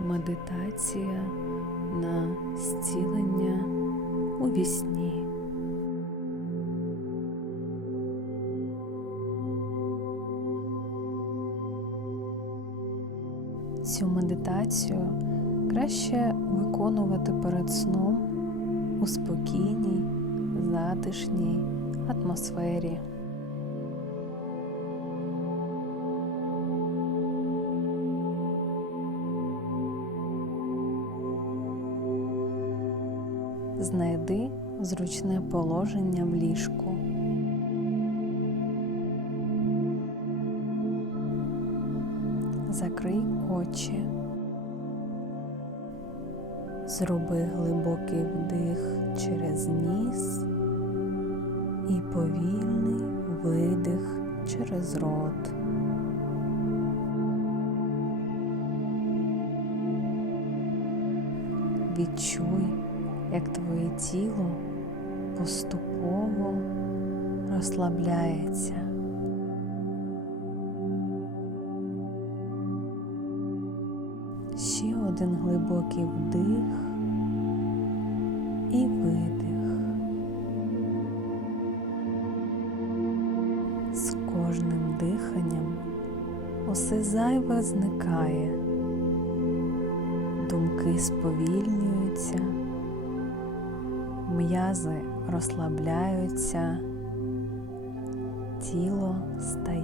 Медитація на зцілення у вісні. Цю медитацію краще виконувати перед сном у спокійній, затишній атмосфері. Знайди зручне положення в ліжку. Закрий очі. Зроби глибокий вдих через ніс і повільний видих через рот. Відчуй, як твоє тіло поступово розслабляється. Ще один глибокий вдих і видих. З кожним диханням усе зайве зникає, думки сповільнюються, м'язи розслабляються, тіло стає.